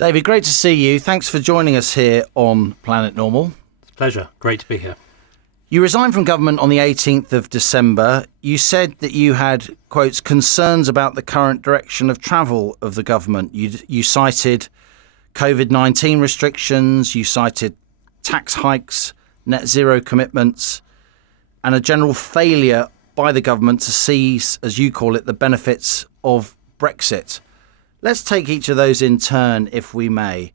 David, great to see you. Thanks for joining us here on Planet Normal. It's a pleasure. Great to be here. You resigned from government on the 18th of December. You said that you had, quotes, concerns about the current direction of travel of the government. You cited COVID-19 restrictions, you cited tax hikes, net zero commitments, and a general failure by the government to seize, as you call it, the benefits of Brexit. Let's take each of those in turn, if we may.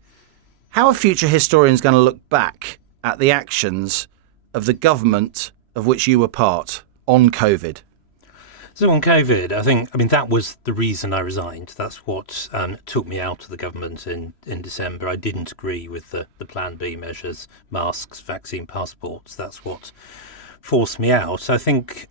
How are future historians going to look back at the actions of the government of which you were part on COVID? So on COVID, I mean, that was the reason I resigned. That's what took me out of the government in December. I didn't agree with the Plan B measures, masks, vaccine passports. That's what forced me out. I think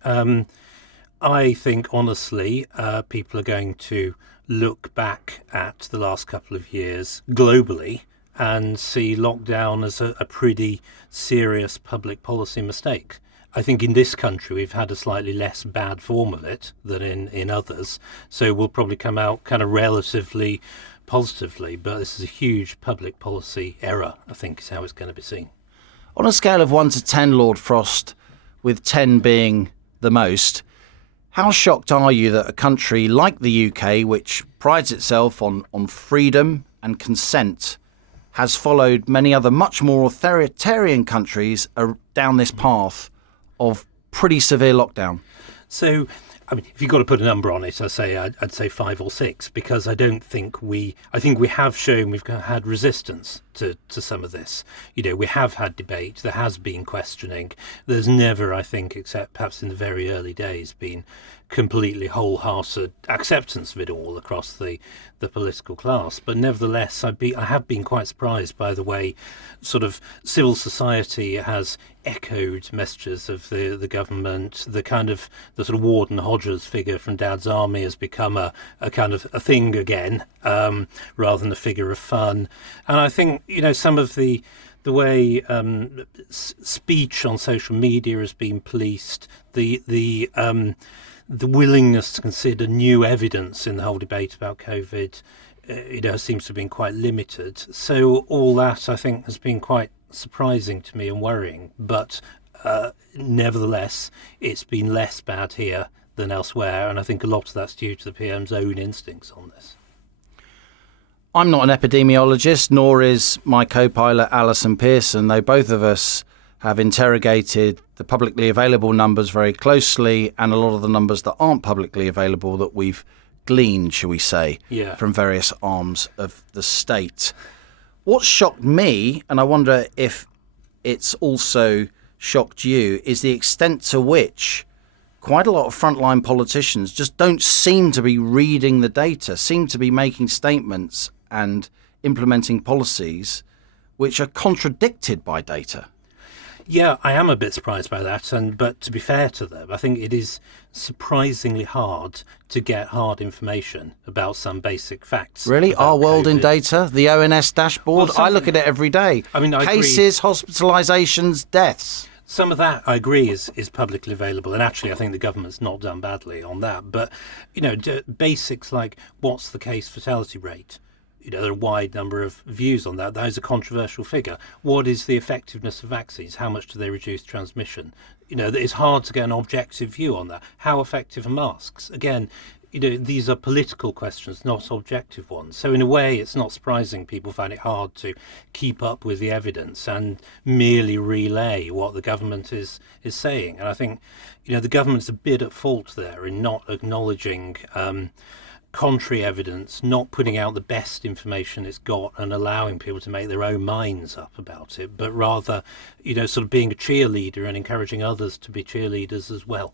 honestly, people are going to look back at the last couple of years globally and see lockdown as a pretty serious public policy mistake. I think in this country we've had a slightly less bad form of it than in others, so we'll probably come out kind of relatively positively, but this is a huge public policy error, I think, is how it's going to be seen. On a scale of 1 to 10, Lord Frost, with 10 being the most, how shocked are you that a country like the UK, which prides itself on freedom and consent, has followed many other much more authoritarian countries down this path of pretty severe lockdown? So, I mean, if you've got to put a number on it, I'd say 5 or 6, because I think we have shown we've had resistance to some of this. You know, we have had debate, there has been questioning. There's never, I think, except perhaps in the very early days, been completely wholehearted acceptance of it all across the political class. But nevertheless, I have been quite surprised by the way sort of civil society has echoed messages of the government. The sort of Warden Hodges figure from Dad's Army has become a kind of a thing again, rather than a figure of fun. And I think, you know, some of the way speech on social media has been policed, the willingness to consider new evidence in the whole debate about COVID, seems to have been quite limited. So all that, I think, has been quite surprising to me and worrying. But nevertheless, it's been less bad here than elsewhere. And I think a lot of that's due to the PM's own instincts on this. I'm not an epidemiologist, nor is my co-pilot Alison Pearson, though both of us have interrogated the publicly available numbers very closely, and a lot of the numbers that aren't publicly available that we've gleaned, shall we say, from various arms of the state. What shocked me, and I wonder if it's also shocked you, is the extent to which quite a lot of frontline politicians just don't seem to be reading the data, seem to be making statements and implementing policies which are contradicted by data. Yeah, I am a bit surprised by that, but to be fair to them, I think it is surprisingly hard to get hard information about some basic facts. Really? Our World in Data, the ONS dashboard? Well, I look at it every day. I mean, cases, hospitalisations, deaths. Some of that, I agree, is publicly available, and actually I think the government's not done badly on that. But, you know, basics like what's the case fatality rate? You know, there are a wide number of views on that. That is a controversial figure. What is the effectiveness of vaccines? How much do they reduce transmission? You know, it's hard to get an objective view on that. How effective are masks? Again, you know, these are political questions, not objective ones. So in a way, it's not surprising people find it hard to keep up with the evidence and merely relay what the government is saying. And I think, you know, the government's a bit at fault there in not acknowledging contrary evidence, not putting out the best information it's got and allowing people to make their own minds up about it, but rather, you know, sort of being a cheerleader and encouraging others to be cheerleaders as well.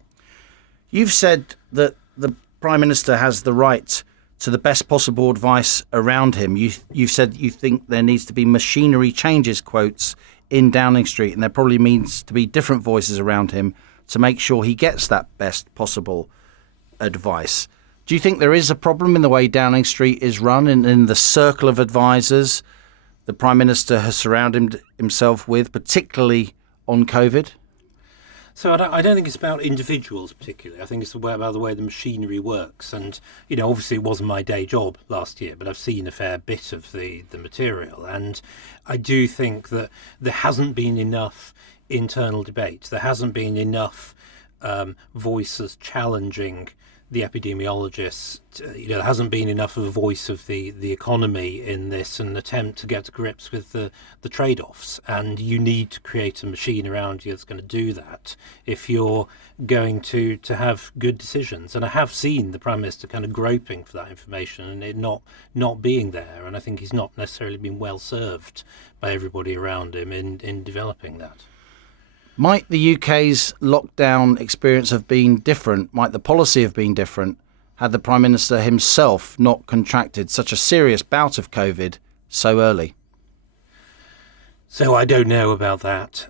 You've said that the Prime Minister has the right to the best possible advice around him. You've said you think there needs to be machinery changes, quotes, in Downing Street, and there probably needs to be different voices around him to make sure he gets that best possible advice. Do you think there is a problem in the way Downing Street is run, in the circle of advisors the Prime Minister has surrounded himself with, particularly on COVID? So I don't think it's about individuals particularly. I think it's about the way the machinery works. And, obviously it wasn't my day job last year, but I've seen a fair bit of the material. And I do think that there hasn't been enough internal debate. There hasn't been enough voices challenging the epidemiologists. There hasn't been enough of a voice of the economy in this, an attempt to get to grips with the trade-offs. And you need to create a machine around you that's going to do that if you're going to have good decisions. And I have seen the Prime Minister kind of groping for that information and it not being there. And I think he's not necessarily been well served by everybody around him in developing that. Might the UK's lockdown experience have been different? Might the policy have been different had the Prime Minister himself not contracted such a serious bout of COVID so early? So I don't know about that.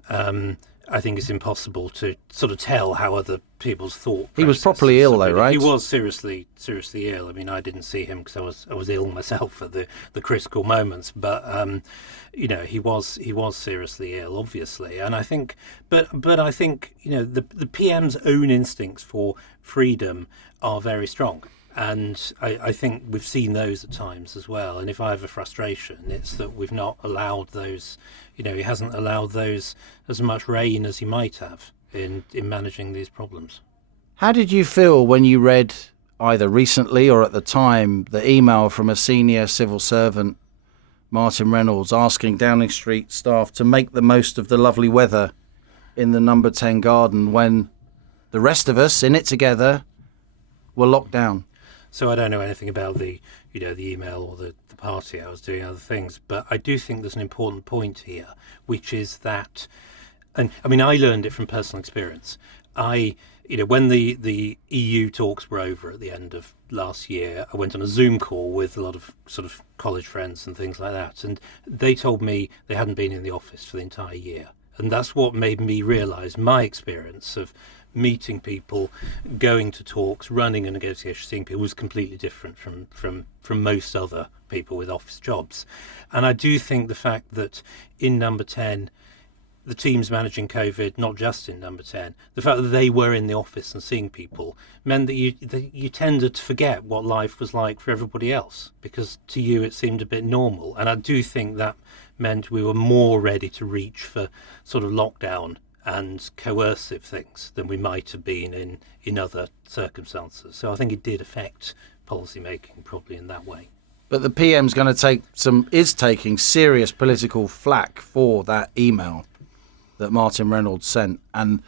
I think it's impossible to sort of tell how other people's thought. He was properly ill, though, right? He was seriously ill. I mean, I didn't see him because I was ill myself at the critical moments. But he was seriously ill, obviously. And I think, but I think the PM's own instincts for freedom are very strong. And I think we've seen those at times as well. And if I have a frustration, it's that we've not allowed those, he hasn't allowed those as much rein as he might have in managing these problems. How did you feel when you read, either recently or at the time, the email from a senior civil servant, Martin Reynolds, asking Downing Street staff to make the most of the lovely weather in the number 10 garden when the rest of us, in it together, were locked down? So I don't know anything about the email or the party. I was doing other things, but I do think there's an important point here, which is that, and I mean, I learned it from personal experience. When the EU talks were over at the end of last year, I went on a Zoom call with a lot of sort of college friends and things like that, and they told me they hadn't been in the office for the entire year, and that's what made me realise my experience of meeting people, going to talks, running a negotiation, seeing people was completely different from most other people with office jobs. And I do think the fact that in number 10, the teams managing COVID, not just in number 10, the fact that they were in the office and seeing people meant that you tended to forget what life was like for everybody else, because to you it seemed a bit normal. And I do think that meant we were more ready to reach for sort of lockdown and coercive things than we might have been in other circumstances. So I think it did affect policy making probably in that way. But the PM's going to is taking serious political flack for that email that Martin Reynolds sent, and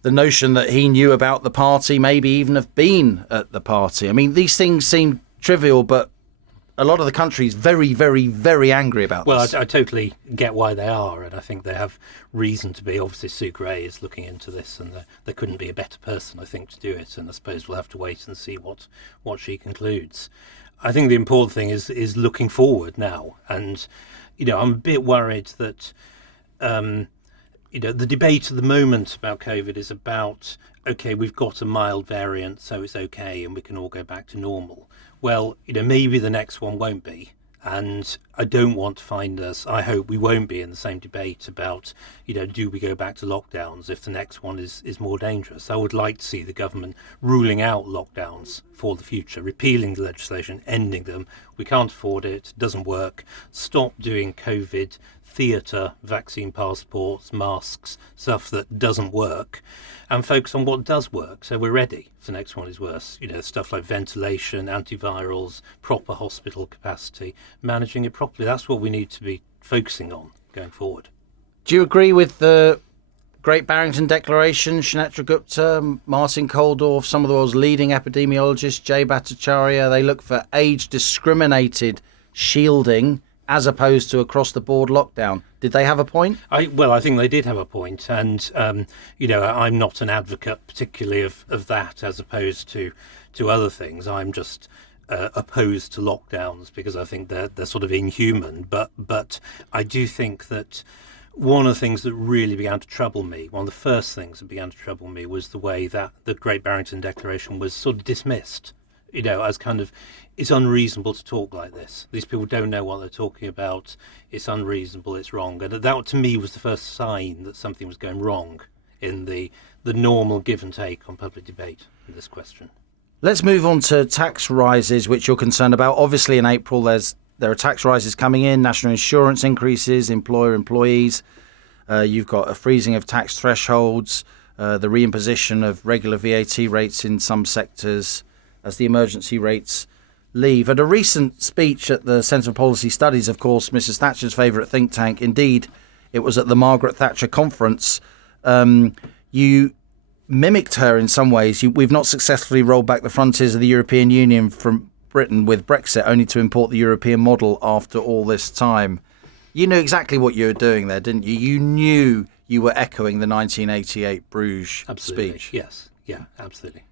the notion that he knew about the party, maybe even have been at the party. I mean, these things seem trivial, but a lot of the country is very, very, very angry about this. Well, I totally get why they are, and I think they have reason to be. Obviously, Sue Gray is looking into this, and there couldn't be a better person, I think, to do it. And I suppose we'll have to wait and see what she concludes. I think the important thing is looking forward now, and I'm a bit worried that the debate at the moment about COVID is about, okay, we've got a mild variant, so it's okay, and we can all go back to normal. Well, maybe the next one won't be. And I don't want to find us, I hope we won't be in the same debate about, do we go back to lockdowns if the next one is more dangerous? I would like to see the government ruling out lockdowns for the future, repealing the legislation, ending them. We can't afford it, it doesn't work. Stop doing COVID theatre, vaccine passports, masks, stuff that doesn't work, and focus on what does work, so we're ready if the next one is worse. Stuff like ventilation, antivirals, proper hospital capacity, managing it properly. That's what we need to be focusing on going forward. Do you agree with the Great Barrington Declaration, Shanatra Gupta, Martin Koldorf, some of the world's leading epidemiologists, Jay Bhattacharya? They look for age-discriminated shielding as opposed to across-the-board lockdown. Did they have a point? I think they did have a point, and I'm not an advocate particularly of that as opposed to other things. I'm just opposed to lockdowns because I think they're sort of inhuman. But I do think that one of the things that really began to trouble me, one of the first things that began to trouble me, was the way that the Great Barrington Declaration was sort of dismissed. As kind of, it's unreasonable to talk like this. These people don't know what they're talking about. It's unreasonable, it's wrong. And that, to me, was the first sign that something was going wrong in the normal give and take on public debate in this question. Let's move on to tax rises, which you're concerned about. Obviously, in April, there are tax rises coming in, national insurance increases, employees. You've got a freezing of tax thresholds, the reimposition of regular VAT rates in some sectors as the emergency rates leave. At a recent speech at the Centre for Policy Studies, of course, Mrs Thatcher's favourite think tank, indeed, it was at the Margaret Thatcher conference, you mimicked her in some ways. We've not successfully rolled back the frontiers of the European Union from Britain with Brexit, only to import the European model after all this time. You knew exactly what you were doing there, didn't you? You knew you were echoing the 1988 Bruges speech. Yes, yeah, absolutely.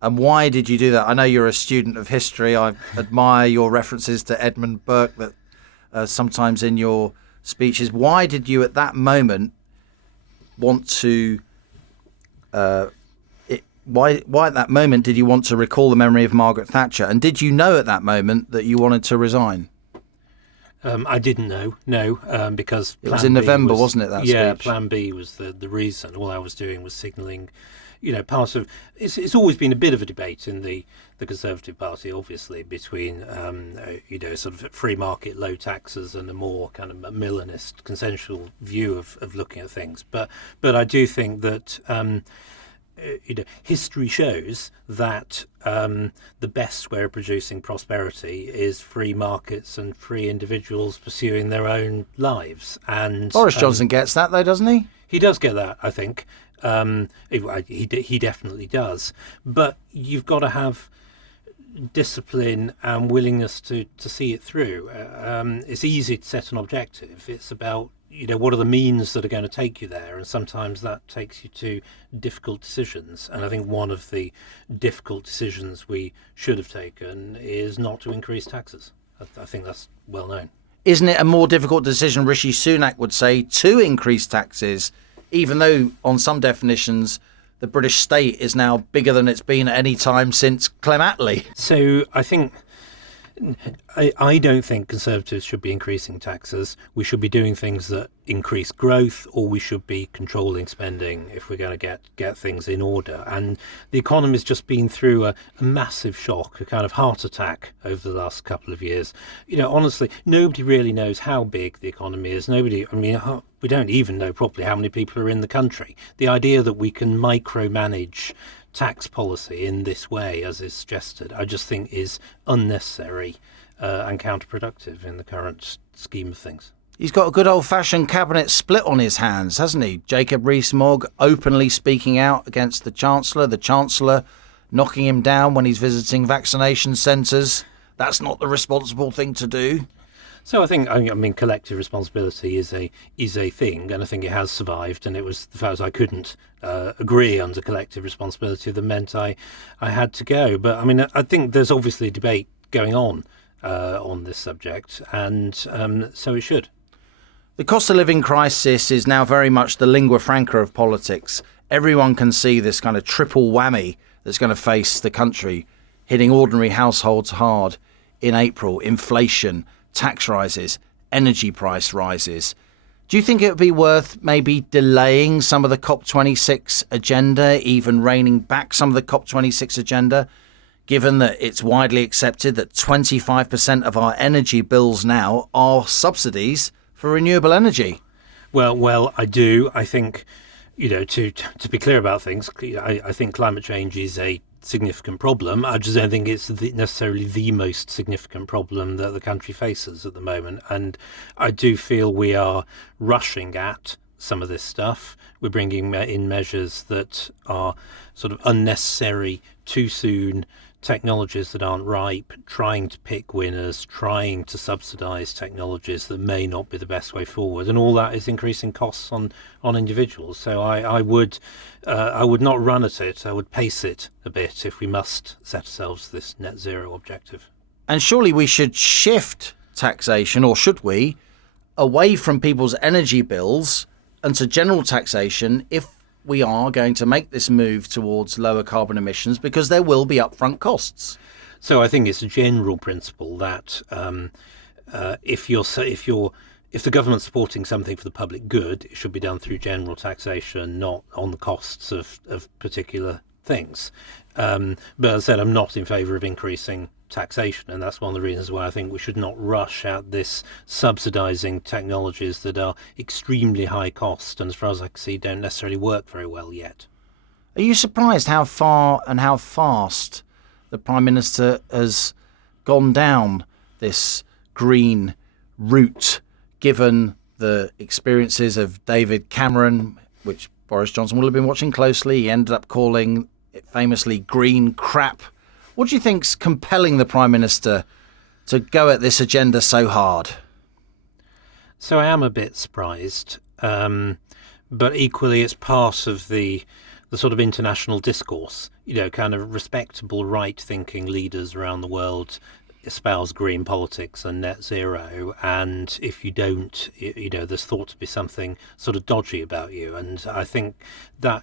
And why did you do that? I know you're a student of history. I admire your references to Edmund Burke that sometimes in your speeches. Why did you at that moment want to... Why at that moment did you want to recall the memory of Margaret Thatcher? And did you know at that moment that you wanted to resign? I didn't know, no, because it was in November, wasn't it, that speech? Yeah, Plan B was the reason. All I was doing was signalling, part of... It's always been a bit of a debate in the Conservative Party, obviously, between, sort of free market, low taxes and a more kind of Millenist, consensual view of looking at things. But I do think that... history shows that the best way of producing prosperity is free markets and free individuals pursuing their own lives. And Boris Johnson gets that, though, doesn't he? He does get that, I think. He definitely does. But you've got to have discipline and willingness to see it through. It's easy to set an objective. It's about what are the means that are going to take you there, and sometimes that takes you to difficult decisions. And I think one of the difficult decisions we should have taken is not to increase taxes. I think that's well known. Isn't it a more difficult decision, Rishi Sunak would say, to increase taxes, even though on some definitions the British state is now bigger than it's been at any time since Clem Attlee? So I think... I don't think Conservatives should be increasing taxes. We should be doing things that increase growth, or we should be controlling spending if we're going to get things in order. And the economy's just been through a massive shock, a kind of heart attack over the last couple of years. Honestly, nobody really knows how big the economy is. We don't even know properly how many people are in the country. The idea that we can micromanage tax policy in this way, as is suggested, I just think is unnecessary and counterproductive in the current scheme of things. He's got a good old-fashioned cabinet split on his hands, hasn't he? Jacob Rees-Mogg openly speaking out against the Chancellor knocking him down when he's visiting vaccination centres. That's not the responsible thing to do. So I think, collective responsibility is a thing, and I think it has survived. And it was the fact I couldn't agree under collective responsibility that meant I had to go. But I think there's obviously a debate going on this subject, and so it should. The cost of living crisis is now very much the lingua franca of politics. Everyone can see this kind of triple whammy that's going to face the country, hitting ordinary households hard in April: inflation, tax rises, energy price rises. Do you think it would be worth maybe delaying some of the COP26 agenda, even reining back some of the COP26 agenda, given that it's widely accepted that 25% of our energy bills now are subsidies for renewable energy? Well, I do. I think, to be clear about things, I think climate change is a significant problem. I just don't think it's necessarily the most significant problem that the country faces at the moment. And I do feel we are rushing at some of this stuff. We're bringing in measures that are sort of unnecessary, too soon, technologies that aren't ripe, trying to pick winners, trying to subsidise technologies that may not be the best way forward, and all that is increasing costs on individuals. So I would not run at it. I would pace it a bit if we must set ourselves this net zero objective. And surely we should shift taxation, or should we, away from people's energy bills and to general taxation if we are going to make this move towards lower carbon emissions, because there will be upfront costs. So I think it's a general principle that if you're if the government's supporting something for the public good, it should be done through general taxation, not on the costs of particular things. But as I said, I'm not in favour of increasing taxation, and that's one of the reasons why I think we should not rush at this subsidising technologies that are extremely high cost and, as far as I can see, don't necessarily work very well yet. Are you surprised how far and how fast the Prime Minister has gone down this green route, given the experiences of David Cameron, which Boris Johnson will have been watching closely? He ended up calling it famously green crap. What do you think's compelling the Prime Minister to go at this agenda so hard? So I am a bit surprised, but equally it's part of the sort of international discourse. Kind of respectable right-thinking leaders around the world espouse green politics and net zero, and if you don't, there's thought to be something sort of dodgy about you, and I think that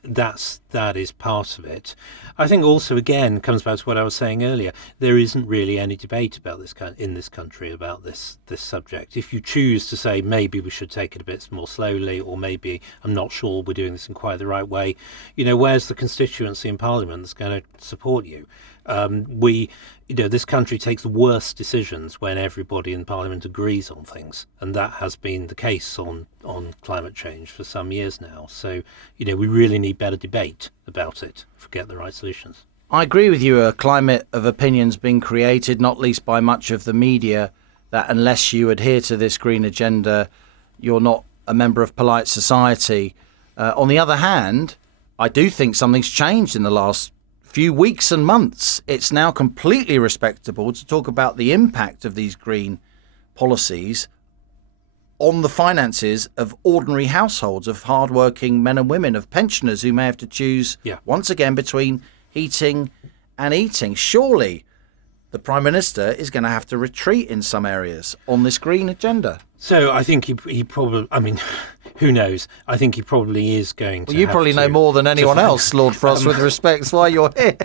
is part of it. I think also, again, comes back to what I was saying earlier, there isn't really any debate about this in this country about this subject. If you choose to say maybe we should take it a bit more slowly, or maybe I'm not sure we're doing this in quite the right way, where's the constituency in Parliament that's going to support you? This country takes the worst decisions when everybody in Parliament agrees on things, and that has been the case on climate change for some years now. So, we really need better debate about it if we get the right solutions. I agree with you. A climate of opinions being created, not least by much of the media, that unless you adhere to this green agenda, you're not a member of polite society. On the other hand, I do think something's changed in the last few weeks and months. It's now completely respectable to talk about the impact of these green policies on the finances of ordinary households, of hardworking men and women, of pensioners who may have to choose once again between heating and eating. Surely the Prime Minister is going to have to retreat in some areas on this green agenda. So I think he probably, who knows? I think he probably is going to. Well, you probably know more than anyone else, Lord Frost, with respect to why you're here.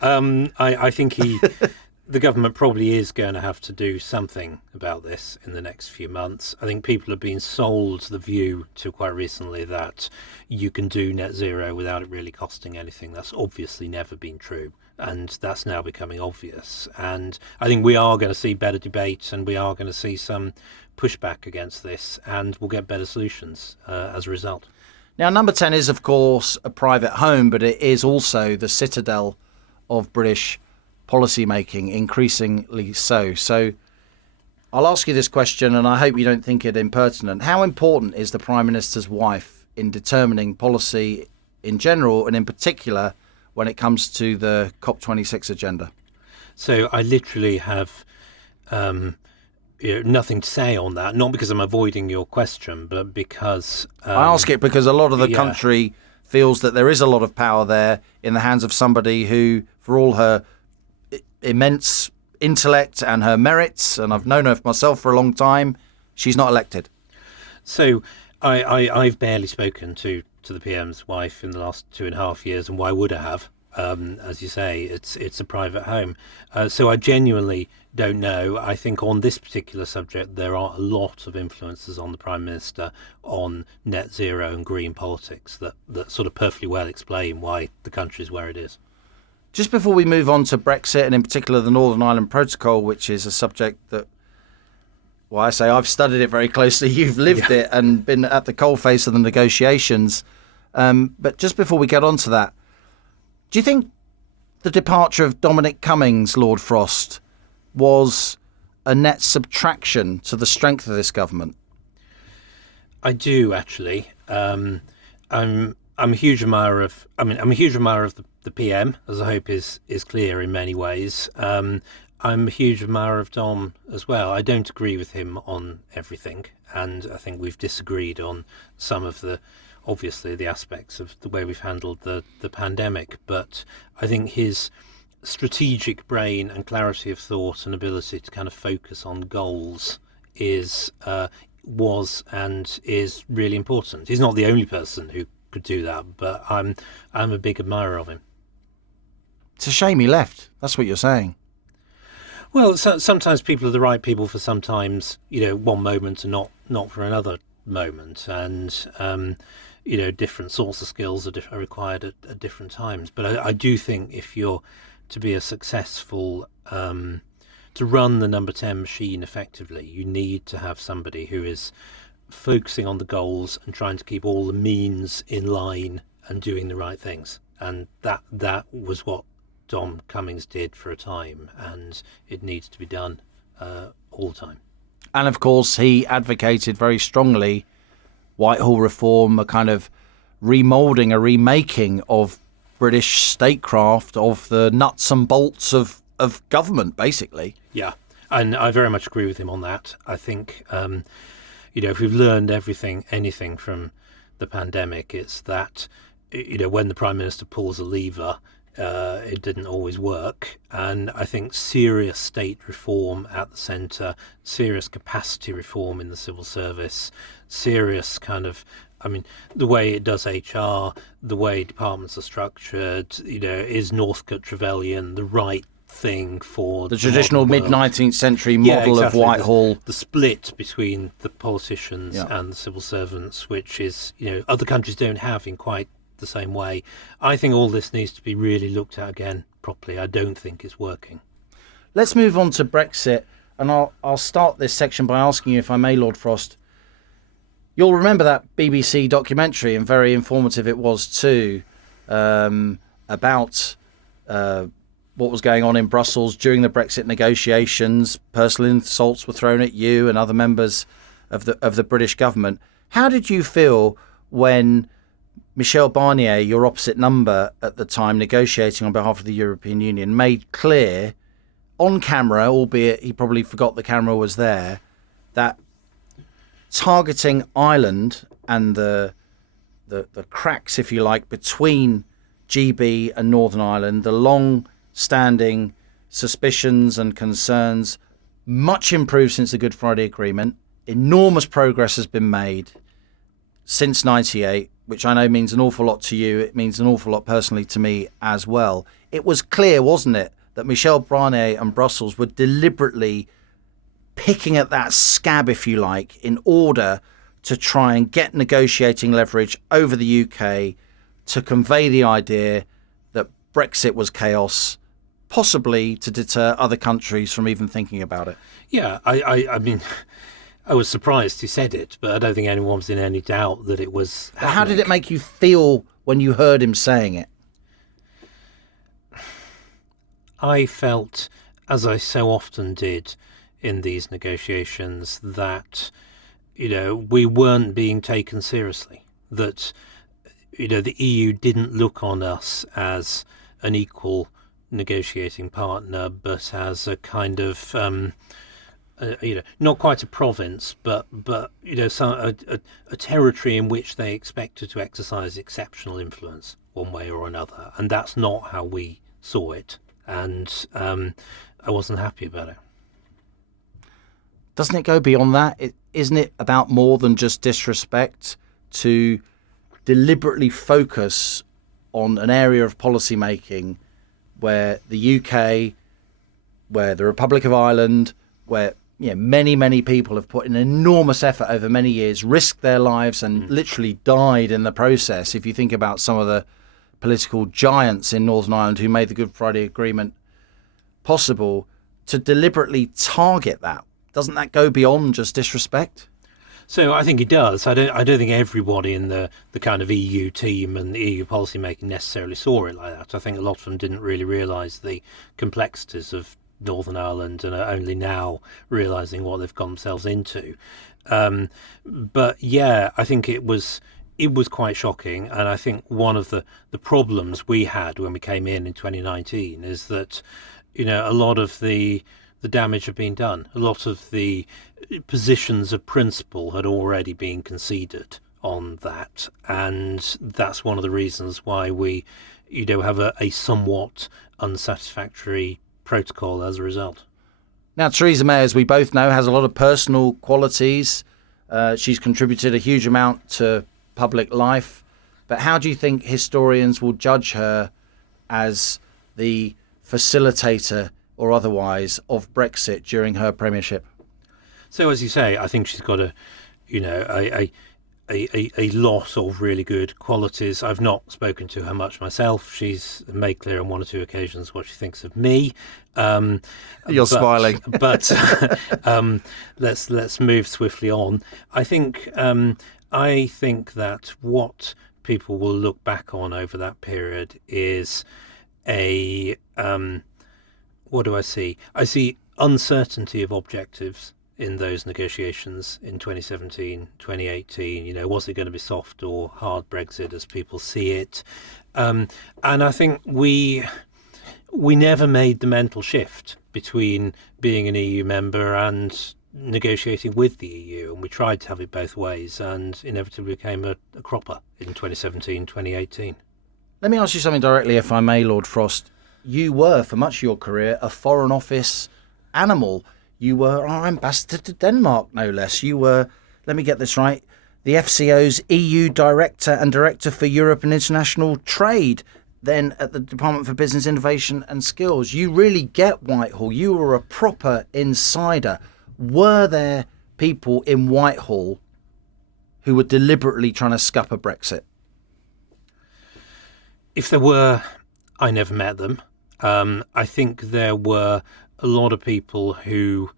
I think the government probably is going to have to do something about this in the next few months. I think people have been sold the view to quite recently that you can do net zero without it really costing anything. That's obviously never been true, and that's now becoming obvious. And I think we are going to see better debate, and we are going to see some pushback against this, and we'll get better solutions as a result. Now, number 10 is, of course, a private home, but it is also the citadel of British policy making, increasingly so. So I'll ask you this question, and I hope you don't think it impertinent. How important is the Prime Minister's wife in determining policy in general, and in particular when it comes to the COP26 agenda? So I literally have nothing to say on that, not because I'm avoiding your question, but because I ask it because a lot of the country feels that there is a lot of power there in the hands of somebody who, for all her immense intellect and her merits, and I've known her myself for a long time, she's not elected. So I've barely spoken to the PM's wife in the last 2.5 years, and why would I have? As you say, it's a private home. So I genuinely don't know. I think on this particular subject, there are a lot of influences on the Prime Minister on net zero and green politics that sort of perfectly well explain why the country is where it is. Just before we move on to Brexit, and in particular the Northern Ireland Protocol, which is a subject that, well, I say I've studied it very closely. You've lived it and been at the coalface of the negotiations. But just before we get on to that, do you think the departure of Dominic Cummings, Lord Frost, was a net subtraction to the strength of this government? I do, actually. I'm a huge admirer of. I'm a huge admirer of the PM, as I hope is clear in many ways. I'm a huge admirer of Dom as well. I don't agree with him on everything, and I think we've disagreed on some of obviously the aspects of the way we've handled the pandemic. But I think his strategic brain and clarity of thought and ability to kind of focus on goals was and is really important. He's not the only person who could do that, but I'm a big admirer of him. It's a shame he left. That's what you're saying. Well, sometimes people are the right people for sometimes, one moment and not for another moment, and different sorts of skills are required at different times. But I do think if you're to be a successful to run the number 10 machine effectively, you need to have somebody who is focusing on the goals and trying to keep all the means in line and doing the right things. And that was what Dom Cummings did for a time, and it needs to be done all the time. And of course, he advocated very strongly Whitehall Reform, a kind of remoulding, a remaking of British statecraft, of the nuts and bolts of government, basically. Yeah, and I very much agree with him on that. I think, if we've learned anything from the pandemic, it's that, when the Prime Minister pulls a lever, it didn't always work. And I think serious state reform at the centre, serious capacity reform in the civil service, serious the way it does HR, the way departments are structured, is Northcote Trevelyan the right thing for the traditional mid-19th century model of Whitehall? The split between the politicians and the civil servants, which is, other countries don't have in quite the same way. I think all this needs to be really looked at again properly. I don't think it's working. Let's move on to Brexit, and I'll start this section by asking you, if I may, Lord Frost. You'll remember that BBC documentary, and very informative it was too, about what was going on in Brussels during the Brexit negotiations. Personal insults were thrown at you and other members of the British government. How did you feel when Michel Barnier, your opposite number at the time, negotiating on behalf of the European Union, made clear on camera, albeit he probably forgot the camera was there, that targeting Ireland and the cracks, if you like, between GB and Northern Ireland, the long-standing suspicions and concerns, much improved since the Good Friday Agreement. Enormous progress has been made since 98, which I know means an awful lot to you. It means an awful lot personally to me as well. It was clear, wasn't it, that Michel Barnier and Brussels were deliberately picking at that scab, if you like, in order to try and get negotiating leverage over the UK to convey the idea that Brexit was chaos, possibly to deter other countries from even thinking about it. Yeah, I mean, I was surprised he said it, but I don't think anyone was in any doubt that it was happening. How did it make you feel when you heard him saying it? I felt, as I so often did in these negotiations, that, we weren't being taken seriously, that, the EU didn't look on us as an equal negotiating partner, but as a kind of, not quite a province, but a territory in which they expected to exercise exceptional influence one way or another. And that's not how we saw it. And I wasn't happy about it. Doesn't it go beyond that? Isn't it about more than just disrespect to deliberately focus on an area of policy making where the UK, where the Republic of Ireland, where many people have put in enormous effort over many years, risked their lives and literally died in the process? If you think about some of the political giants in Northern Ireland who made the Good Friday Agreement possible, to deliberately target that, doesn't that go beyond just disrespect? So I think it does. I don't think everybody in the kind of EU team and the EU policymaking necessarily saw it like that. I think a lot of them didn't really realise the complexities of Northern Ireland and are only now realising what they've got themselves into. But yeah, I think it was quite shocking. And I think one of the problems we had when we came in 2019 is that, a lot of the damage had been done. A lot of the positions of principle had already been conceded on that. And that's one of the reasons why we, have a somewhat unsatisfactory protocol as a result. Now, Theresa May, as we both know, has a lot of personal qualities. She's contributed a huge amount to public life. But how do you think historians will judge her as the facilitator or otherwise of Brexit during her premiership? So, as you say, I think she's got a lot of really good qualities. I've not spoken to her much myself. She's made clear on one or two occasions what she thinks of me. You're smiling. But let's move swiftly on. I think that what people will look back on over that period is what do I see? I see uncertainty of objectives in those negotiations in 2017, 2018. Was it going to be soft or hard Brexit as people see it? And I think we never made the mental shift between being an EU member and negotiating with the EU, and we tried to have it both ways, and inevitably became a cropper in 2017, 2018. Let me ask you something directly, if I may, Lord Frost. You were, for much of your career, a Foreign Office animal. You were our ambassador to Denmark, no less. You were, let me get this right, the FCO's EU Director and Director for Europe and International Trade, then at the Department for Business Innovation and Skills. You really get Whitehall. You were a proper insider. Were there people in Whitehall who were deliberately trying to scupper Brexit? If there were, I never met them. I think there were a lot of people who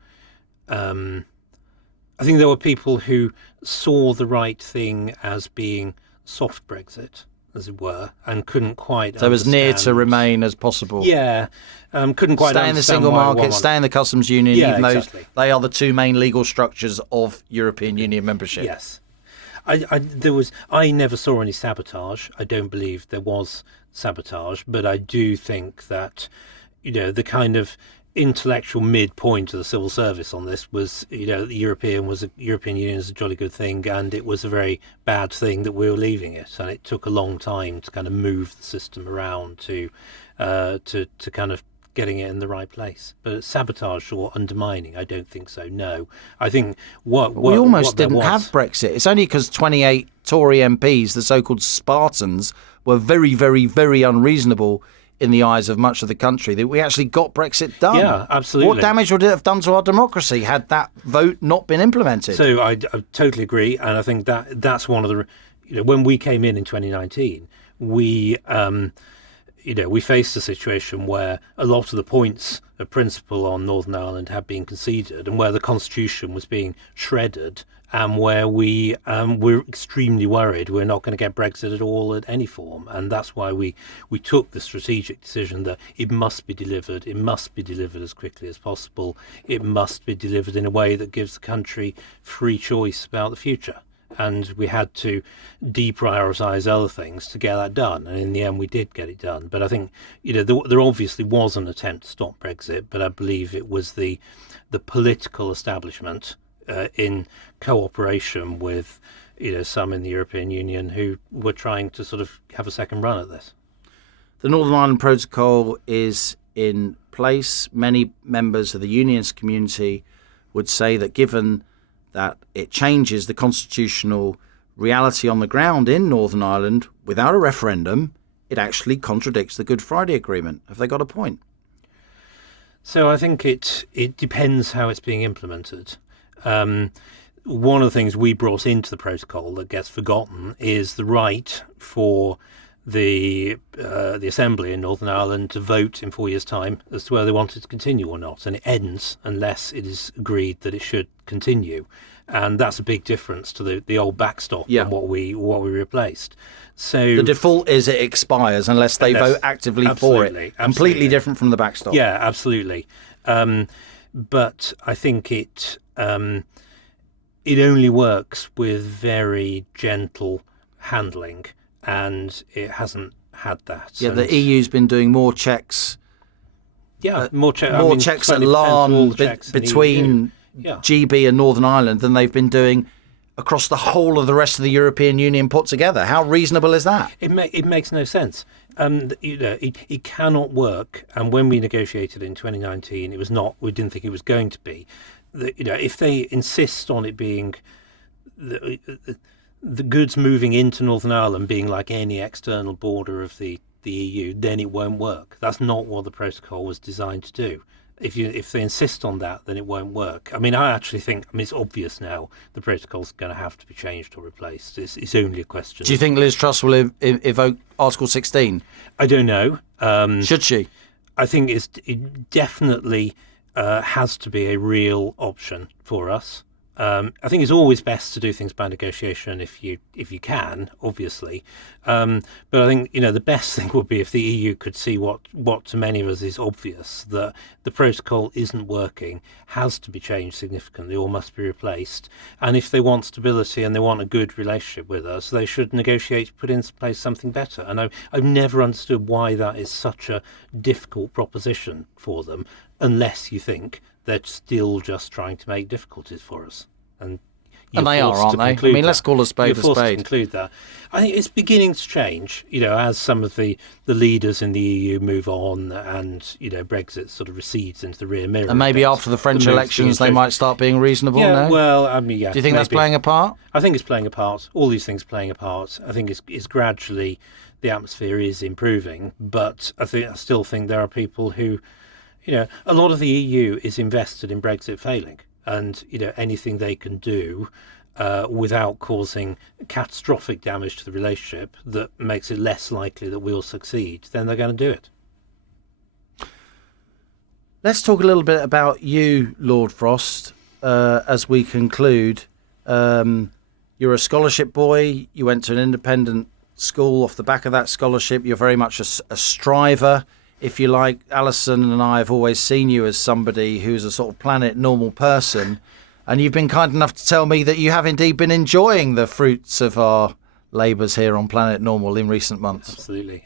saw the right thing as being soft Brexit, as it were, and couldn't quite So as near to remain as possible. Yeah. Couldn't quite stay in the single market, stay in the customs union, even though they are the two main legal structures of European Union membership. Yes. I never saw any sabotage. I don't believe there was sabotage, but I do think that, the kind of intellectual midpoint of the civil service on this was, the European Union is a jolly good thing, and it was a very bad thing that we were leaving it, and it took a long time to kind of move the system around to kind of getting it in the right place. But sabotage or undermining, I don't think so. No, I think we almost didn't have Brexit. It's only because 28 Tory MPs, the so-called Spartans, were very, very, very unreasonable in the eyes of much of the country that we actually got Brexit done. Yeah, absolutely. What damage would it have done to our democracy had that vote not been implemented? So I totally agree, and I think that's one of the, when we came in 2019, we faced a situation where a lot of the points of principle on Northern Ireland had been conceded, and where the constitution was being shredded, and where we're extremely worried we're not going to get Brexit at all at any form. And that's why we took the strategic decision that it must be delivered. It must be delivered as quickly as possible. It must be delivered in a way that gives the country free choice about the future. And we had to deprioritise other things to get that done. And in the end, we did get it done. But I think, there obviously was an attempt to stop Brexit, but I believe it was the political establishment in cooperation with, some in the European Union who were trying to sort of have a second run at this. The Northern Ireland Protocol is in place. Many members of the unionist community would say that given that it changes the constitutional reality on the ground in Northern Ireland without a referendum, it actually contradicts the Good Friday Agreement. Have they got a point? So I think it depends how it's being implemented. One of the things we brought into the protocol that gets forgotten is the right for the Assembly in Northern Ireland to vote in 4 years' time as to whether they want it to continue or not, and it ends unless it is agreed that it should continue, and that's a big difference to the old backstop and what we replaced. So the default is it expires unless they vote actively for it. Completely different from the backstop. Yeah, absolutely. But I think it only works with very gentle handling, and it hasn't had that. Yeah, the EU's been doing more checks. Yeah, more checks at Larne between GB and Northern Ireland than they've been doing across the whole of the rest of the European Union put together. How reasonable is that? It makes no sense. It cannot work. And when we negotiated in 2019, it was not. We didn't think it was going to be. If they insist on it being the goods moving into Northern Ireland being like any external border of the EU, then it won't work. That's not what the protocol was designed to do. If they insist on that, then it won't work. I mean, I actually think, it's obvious now the protocol's going to have to be changed or replaced. It's only a question. Do you think Liz Truss will evoke Article 16? I don't know. Should she? I think it definitely has to be a real option for us. I think it's always best to do things by negotiation if you can, obviously. But I think the best thing would be if the EU could see what to many of us is obvious, that the protocol isn't working, has to be changed significantly, or must be replaced. And if they want stability and they want a good relationship with us, they should negotiate to put in place something better. And I've never understood why that is such a difficult proposition for them, unless you think they're still just trying to make difficulties for us. And they are, aren't they? I mean, let's call a spade a spade. You're forced to conclude that. I think it's beginning to change, as some of the leaders in the EU move on and, Brexit sort of recedes into the rear mirror. And maybe after the French elections, they might start being reasonable now? Well, Do you think that's playing a part? I think it's playing a part. All these things playing a part. I think it's gradually, the atmosphere is improving, but I still think there are people who, a lot of the EU is invested in Brexit failing. And anything they can do without causing catastrophic damage to the relationship that makes it less likely that we'll succeed, then they're going to do it. Let's talk a little bit about you, Lord Frost, as we conclude. You're a scholarship boy. You went to an independent school. Off the back of that scholarship, you're very much a striver, if you like. Alison and I have always seen you as somebody who's a sort of planet normal person, and you've been kind enough to tell me that you have indeed been enjoying the fruits of labours here on Planet Normal in recent months. Absolutely.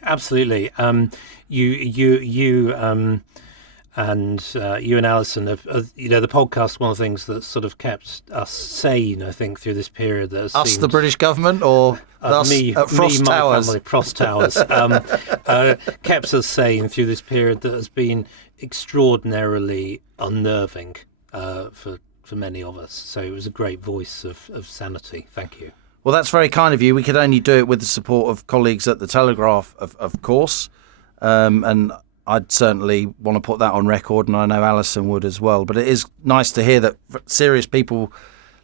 You and Alison have, the podcast, one of the things that sort of kept us sane, I think, through this period. The British government, or us at Frost Towers? Family, Frost Towers, kept us sane through this period that has been extraordinarily unnerving for many of us. So it was a great voice of sanity. Thank you. Well, that's very kind of you. We could only do it with the support of colleagues at the Telegraph, of course, and I'd certainly want to put that on record, and I know Alison would as well. But it is nice to hear that serious people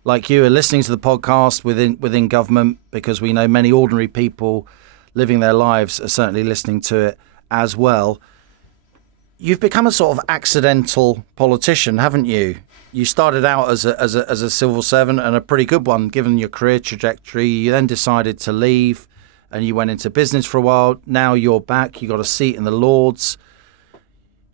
like you are listening to the podcast within government, because we know many ordinary people living their lives are certainly listening to it as well. You've become a sort of accidental politician, haven't you? You started out as a civil servant, and a pretty good one given your career trajectory. You then decided to leave, and you went into business for a while. Now you're back. You got a seat in the Lords.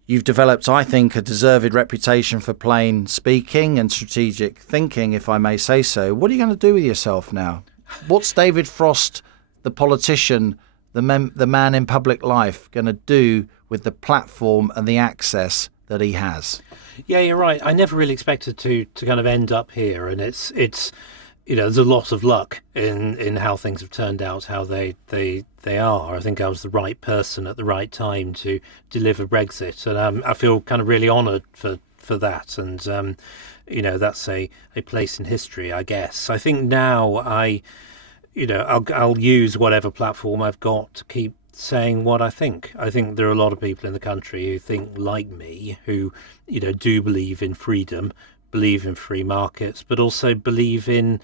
You've developed, I think, a deserved reputation for plain speaking and strategic thinking, if I may say so. What are you going to do with yourself now? What's David Frost, the politician, the man in public life, going to do with the platform and the access that he has? Yeah, you're right. I never really expected to kind of end up here, and it's there's a lot of luck in how things have turned out, how they are. I think I was the right person at the right time to deliver Brexit, and I feel kind of really honoured for that. And that's a place in history, I guess. I think now I'll use whatever platform I've got to keep saying what I think. I think there are a lot of people in the country who think like me, who do believe in freedom, believe in free markets, but also believe in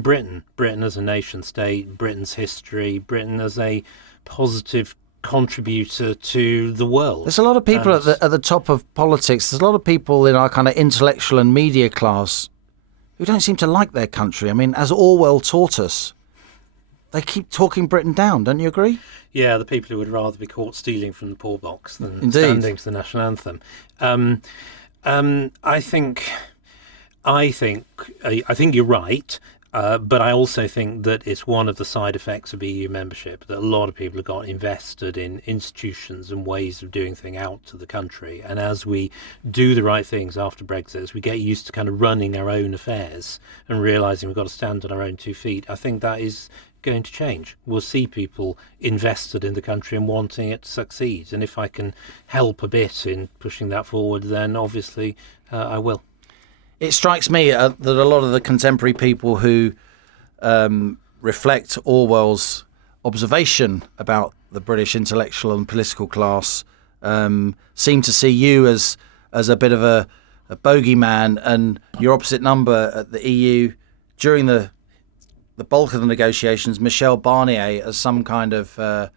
Britain as a nation state, Britain's history, Britain as a positive contributor to the world. There's a lot of people at the top of politics. There's a lot of people in our kind of intellectual and media class who don't seem to like their country. I mean, as Orwell taught us, they keep talking Britain down. Don't you agree? Yeah, the people who would rather be caught stealing from the poor box than Indeed. Standing to the national anthem. I think you're right, but I also think that it's one of the side effects of EU membership that a lot of people have got invested in institutions and ways of doing things out to the country. And as we do the right things after Brexit, as we get used to kind of running our own affairs and realising we've got to stand on our own 2 feet, I think that is going to change. We'll see people invested in the country and wanting it to succeed. And if I can help a bit in pushing that forward, then obviously I will. It strikes me that a lot of the contemporary people who reflect Orwell's observation about the British intellectual and political class seem to see you as as a bit of a bogeyman, and your opposite number at the EU during the bulk of the negotiations, Michel Barnier, as some kind of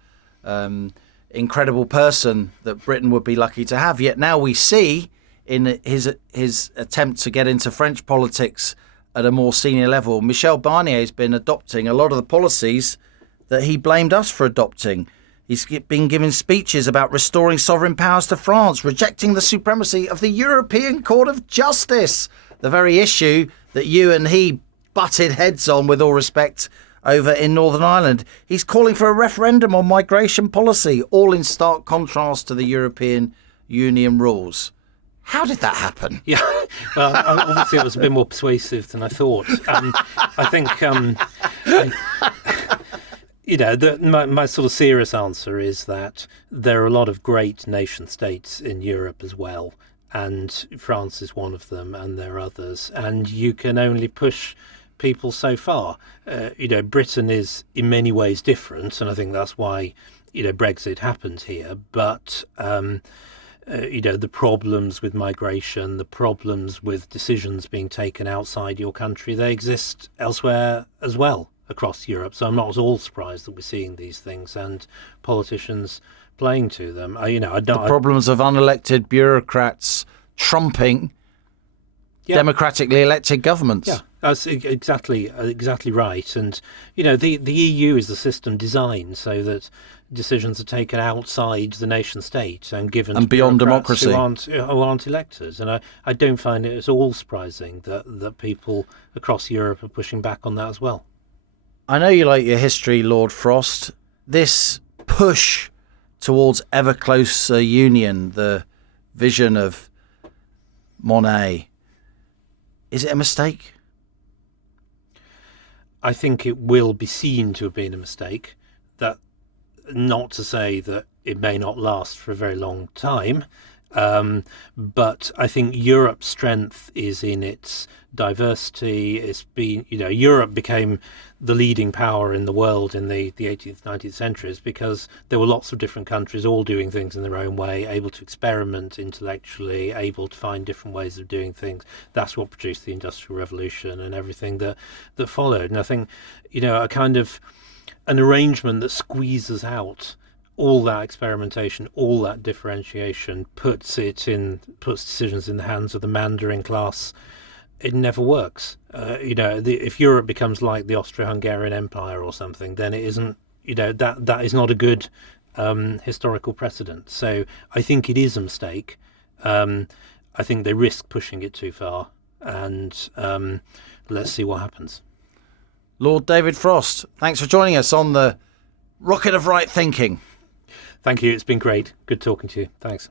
incredible person that Britain would be lucky to have. Yet now we see in his attempt to get into French politics at a more senior level, Michel Barnier has been adopting a lot of the policies that he blamed us for adopting. He's been giving speeches about restoring sovereign powers to France, rejecting the supremacy of the European Court of Justice, the very issue that you and he butted heads on, with all respect, over in Northern Ireland. He's calling for a referendum on migration policy, all in stark contrast to the European Union rules. How did that happen? Yeah, well, obviously it was a bit more persuasive than I thought. I think, my sort of serious answer is that there are a lot of great nation states in Europe as well, and France is one of them, and there are others, and you can only push people so far. Britain is in many ways different, and I think that's why Brexit happened here, but the problems with migration, the problems with decisions being taken outside your country, they exist elsewhere as well across Europe. So I'm not at all surprised that we're seeing these things and politicians playing to them. The problems of unelected bureaucrats trumping democratically elected governments. Yeah, that's exactly right. And the EU is the system designed so that decisions are taken outside the nation state and given and to beyond bureaucrats democracy who aren't electors. And I don't find it at all surprising that people across Europe are pushing back on that as well. I know you like your history, Lord Frost. This push towards ever closer union, the vision of Monet, is it a mistake? I think it will be seen to have been a mistake. That, not to say that it may not last for a very long time, but I think Europe's strength is in its diversity. It's been, Europe became the leading power in the world in the 18th, 19th centuries because there were lots of different countries all doing things in their own way, able to experiment intellectually, able to find different ways of doing things. That's what produced the Industrial Revolution and everything that followed. And I think, a kind of an arrangement that squeezes out all that experimentation, all that differentiation, puts decisions in the hands of the Mandarin class. It never works. If Europe becomes like the Austro-Hungarian Empire or something, then it isn't. That is not a good historical precedent. So I think it is a mistake. I think they risk pushing it too far, and let's see what happens. Lord David Frost, thanks for joining us on the Rocket of Right Thinking. Thank you. It's been great. Good talking to you. Thanks.